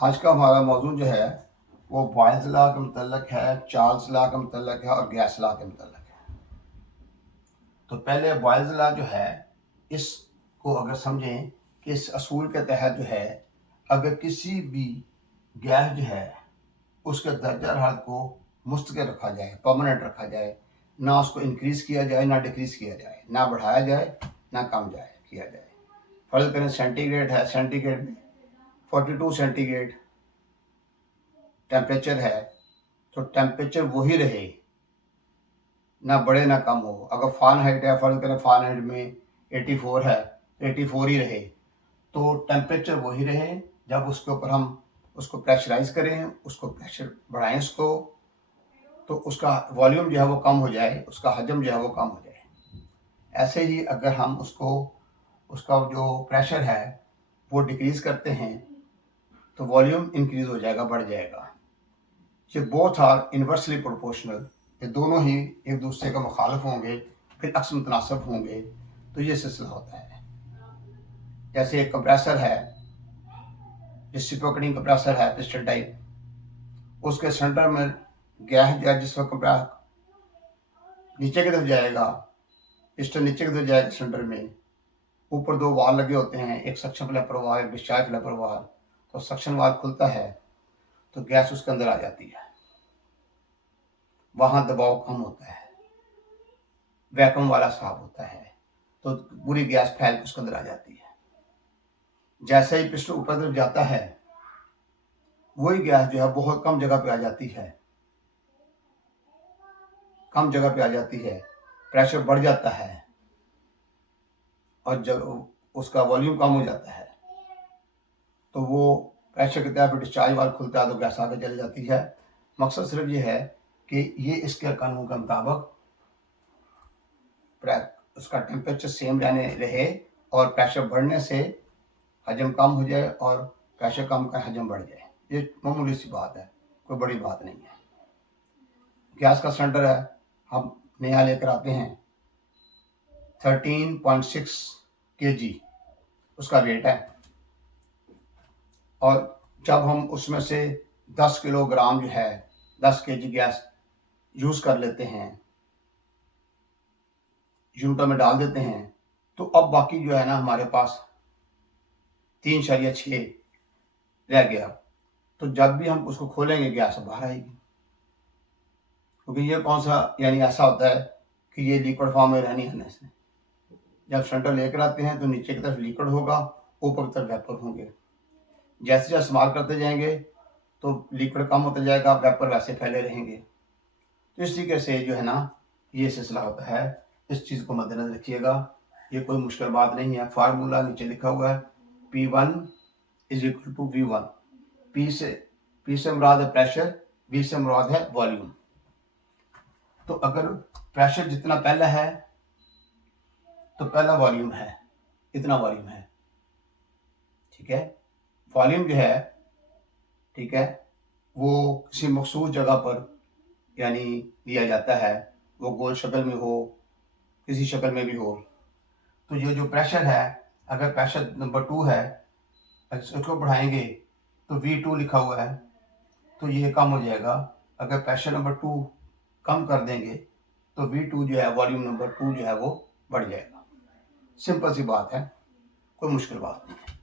आज का हमारा मौजू जो है वो बॉयल्स लॉ के मतलब है, चार्ल्स लॉ के मतलब है और गैस लॉ के मतलब है। तो पहले बॉयल्स लॉ जो है, इसको अगर समझें कि इस असूल के तहत जो है, अगर किसी भी गैस जो है उसके दर्जा हरारत को मुस्तकिल रखा जाए, परमानेंट रखा जाए, ना उसको इंक्रीज़ किया जाए ना डिक्रीज़ किया जाए, ना बढ़ाया जाए ना कम जाए किया जाए। फर्ज करें सेंटीग्रेड है, सेंटीग्रेड में 42 सेंटीग्रेड टेम्परेचर है, तो टेम्परेचर वही रहे, ना बढ़े ना कम हो। अगर फ़ारेनहाइट है, फर्ज करें फ़ारेनहाइट में 84 है, 84 ही रहे, तो टेम्परेचर वही रहे। जब उसके ऊपर हम उसको प्रेशराइज़ करें, उसको प्रेशर बढ़ाएं उसको, तो उसका वॉल्यूम जो है वो कम हो जाए, उसका हजम जो है वो कम हो जाए। ऐसे ही अगर हम उसको उसका जो प्रेशर है वो डिक्रीज़ करते हैं तो वॉल्यूम इंक्रीज़ हो जाएगा, बढ़ जाएगा। ये बोथ आर इन्वर्सली प्रोपोर्शनल, ये दोनों ही एक दूसरे का मुखालिफ होंगे, फिर अक्स मुतनासिब होंगे, तो ये सिलसिला होता है। जैसे एक कंप्रेसर है, रेसिप्रोकेटिंग कंप्रेसर है पिस्टन टाइप, उसके सेंटर में गैस जो है जिस वक्त नीचे की तरफ जाएगा, पिस्टन नीचे की तरफ जाएगा सेंटर में, ऊपर दो वाल लगे होते हैं, एक सक्शन फ्लैपर वाल, एक डिस्चार्ज फ्लैपर वाल। तो सक्शन वाल खुलता है तो गैस उसके अंदर आ जाती है, वहाँ दबाव कम होता है, वैक्यूम वाला साहब होता है, तो पूरी गैस फैल के उसके अंदर आ जाती है। जैसे ही पिस्टन ऊपर तरफ जाता है, वही गैस जो है बहुत कम जगह पे आ जाती है, कम जगह पे आ जाती है, प्रेशर बढ़ जाता है और जब उसका वॉल्यूम कम हो जाता है तो वो प्रेशर के तहत डिस्चार्ज वाल्व खुलता है तो गैस आगे चली जाती है। मकसद सिर्फ ये है कि ये इसके कानून के मुताबिक उसका टेम्परेचर सेम रहे और प्रेशर बढ़ने से हजम कम हो जाए और प्रेशर कम का हजम बढ़ जाए। ये मामूली सी बात है, कोई बड़ी बात नहीं है। गैस का सिलेंडर है, हम नया लेकर आते हैं, 13.6 kg उसका वेट है, और जब हम उसमें से 10 किलोग्राम जो है 10 kg गैस यूज़ कर लेते हैं, यूनिटों में डाल देते हैं, तो अब बाकी जो है ना हमारे पास 3.6 रह गया। तो जब भी हम उसको खोलेंगे गैस बाहर आएगी, क्योंकि ये कौन सा यानी ऐसा होता है कि ये लिक्विड फॉर्म में रहनी है। से जब सिलेंडर लेकर आते हैं तो नीचे की तरफ लिक्विड होगा, ऊपर की तरफ वेपर होंगे। जैसे जैसे इस्तेमाल करते जाएंगे तो लिक्विड कम होता जाएगा, वेपर वैसे फैले रहेंगे। तो इस तरीके से जो है ना ये सिलसिला होता है। इस चीज़ को मद्देनजर रखिएगा, ये कोई मुश्किल बात नहीं है। फार्मूला नीचे लिखा हुआ है, P1 is equal to V1। P से मुराद है प्रेशर, V से मुराद है वॉल्यूम। तो अगर प्रेशर जितना पहला है तो पहला वॉल्यूम है, इतना वॉल्यूम है, ठीक है। वॉल्यूम जो है, ठीक है, वो किसी मखसूस जगह पर यानी दिया जाता है, वो गोल शक्ल में हो, किसी शक्ल में भी हो। तो ये जो प्रेशर है, अगर प्रेशर नंबर 2 है, इसको बढ़ाएंगे तो V2 लिखा हुआ है, तो ये कम हो जाएगा। अगर प्रेशर नंबर 2 कम कर देंगे तो V2 जो है, वॉल्यूम नंबर 2 जो है वो बढ़ जाएगा। सिंपल सी बात है, कोई मुश्किल बात नहीं है।